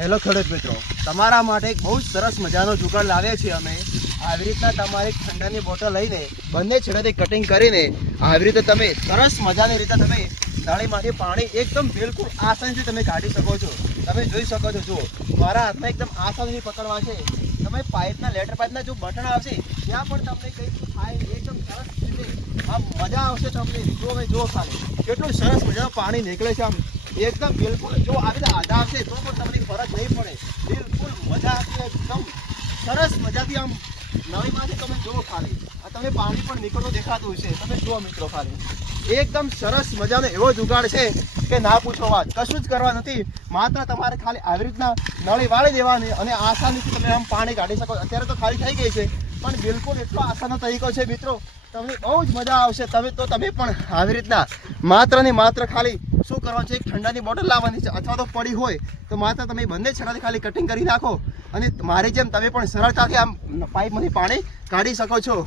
Hello ખેડૂત મિત્રો. તમારા માટે એક બહુ જ સરસ મજાનો જુગાડ લાવ્યા છીએ અમે. આવી રીતના તમારી ઠંડાની બોટલ લઈને બંને છેડેથી કટિંગ કરીને આવી રીતે તમે સરસ મજાની રીતે તમે નળીમાંથી પાણી એકદમ બિલકુલ આસાનીથી તમે કાઢી શકો છો. તમે જોઈ શકો છો, જુઓ. મારા હાથમાં એકદમ આસાનીથી પકડવા છે. તમે પાઇપના, લેટર પાઇપના જો બટન આવશે, ત્યાં પણ તમને કંઈક થાય એકદમ સરસ રીતે આમ મજા આવશે તમને. જો હવે જુઓ ખાલી. કેટલું સરસ મજાનું પાણી નીકળે છે આમ. એકદમ બિલકુલ જો આવી રીતે આધા આવશે તો પણ તમને ફરક નહીં પડે બિલકુલ મજા આવશે એકદમ સરસ મજાથી આમ નળીમાંથી તમે જુઓ ખાલી. આ તમે પાણી પણ નીકળતું દેખાતું હશે. તમે જુઓ મિત્રો ખાલી. એકદમ સરસ મજાનો એવો જુગાડ છે કે ના પૂછો વાત. કશું જ કરવા નથી. માત્ર તમારે ખાલી આવી રીતના નળી વાળી દેવાની અને આસાનીથી તમે આમ પાણી કાઢી શકો. અત્યારે તો ખાલી થઈ ગઈ છે. પણ બિલકુલ એટલો આસાનો તરીકો છે મિત્રો. તમને બહુ જ મજા આવશે. તમે તો તમે પણ આવી રીતના માત્ર ને માત્ર ખાલી શું કરવાનું છે? એક ઠંડાની બોટલ લાવવાની છે. અથવા તો પડી હોય, તો માત્ર તમે બંને છેડાથી ખાલી કટિંગ કરી નાખો. અને મારી જેમ તમે પણ સરળતાથી આમ પાઇપમાંથી પાણી કાઢી શકો છો.